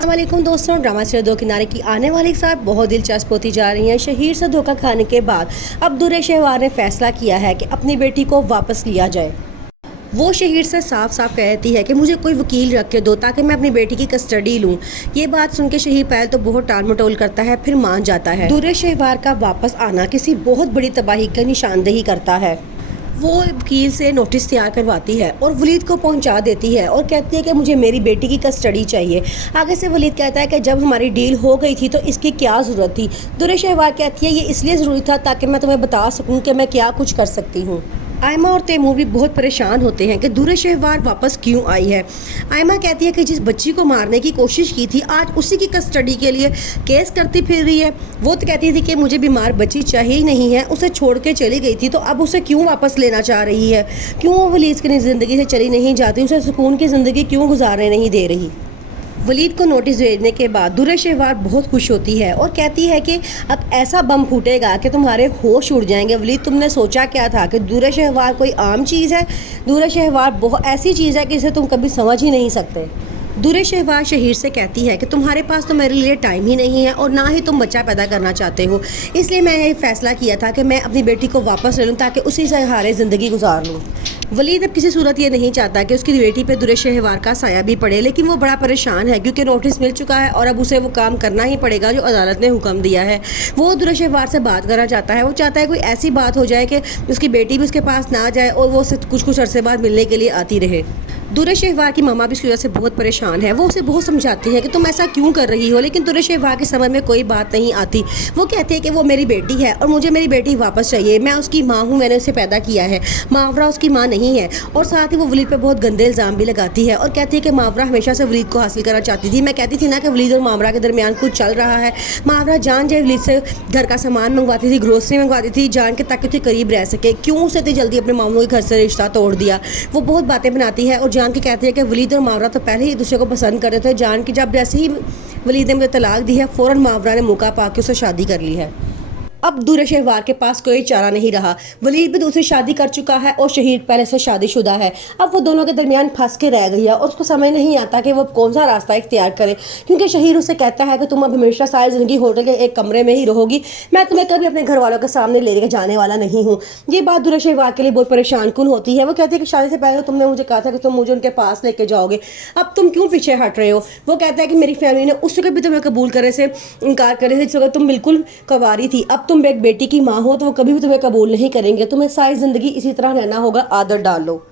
अस्सलाम वालेकुम दोस्तों, ड्रामा सीरियल दो किनारे की आने वाली साथ बहुत दिलचस्प होती जा रही हैं। शहीर से धोखा खाने के बाद अब दुर्रे शहवार ने फैसला किया है कि अपनी बेटी को वापस लिया जाए। वो शहीर से साफ साफ कहती है कि मुझे कोई वकील रख के दो ताकि मैं अपनी बेटी की कस्टडी लूं। ये बात सुन के शहीर पहले तो बहुत टाल मटोल करता है, फिर मान जाता है। दुर्रे शहवार का वापस आना किसी बहुत बड़ी तबाही की निशानदेही करता है। वो वकील से नोटिस तैयार करवाती है और वलीद को पहुंचा देती है और कहती है कि मुझे मेरी बेटी की कस्टडी चाहिए। आगे से वलीद कहता है कि जब हमारी डील हो गई थी तो इसकी क्या ज़रूरत थी। दुर्रे शहवार कहती है ये इसलिए ज़रूरी था ताकि मैं तुम्हें बता सकूं कि मैं क्या कुछ कर सकती हूँ। आयमा और तैमूर भी बहुत परेशान होते हैं कि दुर्रे शहवार वापस क्यों आई है। आयमा कहती है कि जिस बच्ची को मारने की कोशिश की थी आज उसी की कस्टडी के लिए केस करती फिर रही है। वो तो कहती थी कि मुझे बीमार बच्ची चाहिए ही नहीं है, उसे छोड़ के चली गई थी तो अब उसे क्यों वापस लेना चाह रही है। क्यों वो वलीद की ज़िंदगी से चली नहीं जाती, उसे सुकून की ज़िंदगी क्यों गुजारने नहीं दे रही। वलीद को नोटिस भेजने के बाद दुर्रे शहवार बहुत खुश होती है और कहती है कि अब ऐसा बम फूटेगा कि तुम्हारे होश उड़ जाएंगे। वलीद तुमने सोचा क्या था कि दुर्रे शहवार कोई आम चीज़ है? दुर्रे शहवार बहुत ऐसी चीज़ है कि इसे तुम कभी समझ ही नहीं सकते। दुर्रे शहवार शहीर से कहती है कि तुम्हारे पास तो मेरे लिए टाइम ही नहीं है और ना ही तुम बच्चा पैदा करना चाहते हो, इसलिए मैं ये फैसला किया था कि मैं अपनी बेटी को वापस ले लूँ ताकि उसी से सहारे ज़िंदगी गुजार लूँ। वलीद अब किसी सूरत ये नहीं चाहता कि उसकी बेटी पे दुर्रे शहवार का साया भी पड़े, लेकिन वो बड़ा परेशान है क्योंकि नोटिस मिल चुका है और अब उसे वो काम करना ही पड़ेगा जो अदालत ने हुक्म दिया है। वो दुर्रे शहवार से बात करना चाहता है, वो चाहता है कोई ऐसी बात हो जाए कि उसकी बेटी भी उसके पास ना जाए और वो उससे कुछ अरसे बाद मिलने के लिए आती रहे। दुर्रे शहवार की मामा भी इसकी वजह से बहुत परेशान है। वो उसे बहुत समझाती है कि तुम ऐसा क्यों कर रही हो, लेकिन दुर्रे शहवार के समझ में कोई बात नहीं आती। वो कहती है कि वो मेरी बेटी है और मुझे मेरी बेटी वापस चाहिए, मैं उसकी माँ हूँ, मैंने उसे पैदा किया है, मावरा उसकी माँ नहीं है। और साथ ही वो वलीद पे बहुत गंदे इल्ज़ाम भी लगाती है और कहती है कि मावरा हमेशा से वलीद को हासिल करना चाहती थी। मैं कहती थी ना कि वलीद और मावरा के दरमियान कुछ चल रहा है। मावरा जान जाए वलीद से घर का सामान मंगवाती थी, ग्रोसरी मंगवाती थी, जान के ताकि उसके करीब रह सके। क्यों उसे इतनी जल्दी अपने मामलों के घर से रिश्ता तोड़ दिया। वो बहुत बातें बनाती है और जान के कहती है कि वलीद और मावरा तो पहले ही एक दूसरे को पसंद कर रहे थे। जान की जब जैसे ही वलीद ने मुझे तलाक दी है फ़ौरन मावरा ने मौका पा के उससे शादी कर ली है। अब दुर्रे शहवार के पास कोई चारा नहीं रहा। वलीद भी दूसरी शादी कर चुका है और शहीर पहले से शादीशुदा है। अब वो दोनों के दरमियान फंस के रह गई है और उसको समझ नहीं आता कि वो कौन सा रास्ता इख्तियार करे, क्योंकि शहीर उसे कहता है कि तुम अब हमेशा सारी ज़िंदगी होटल के एक कमरे में ही रहोगी, मैं तुम्हें कभी अपने घर वालों के सामने ले के जाने वाला नहीं हूँ। ये बात दुर्रे शहवार के लिए बहुत परेशान कुन होती है। वो कहती है कि शादी से पहले तुमने मुझे कहा था कि तुम मुझे उनके पास लेके जाओगे, अब तुम क्यों पीछे हट रहे हो। वो कहता है कि मेरी फैमिली ने उस वक्त भी तुम्हें कबूल करने से इनकार करे थे जिस वक्त तुम बिल्कुल कंवारी थी। अब तुम एक बेटी की माँ हो तो वो कभी भी तुम्हें कबूल नहीं करेंगे, तुम्हें सारी ज़िंदगी इसी तरह रहना होगा, आदत डाल लो।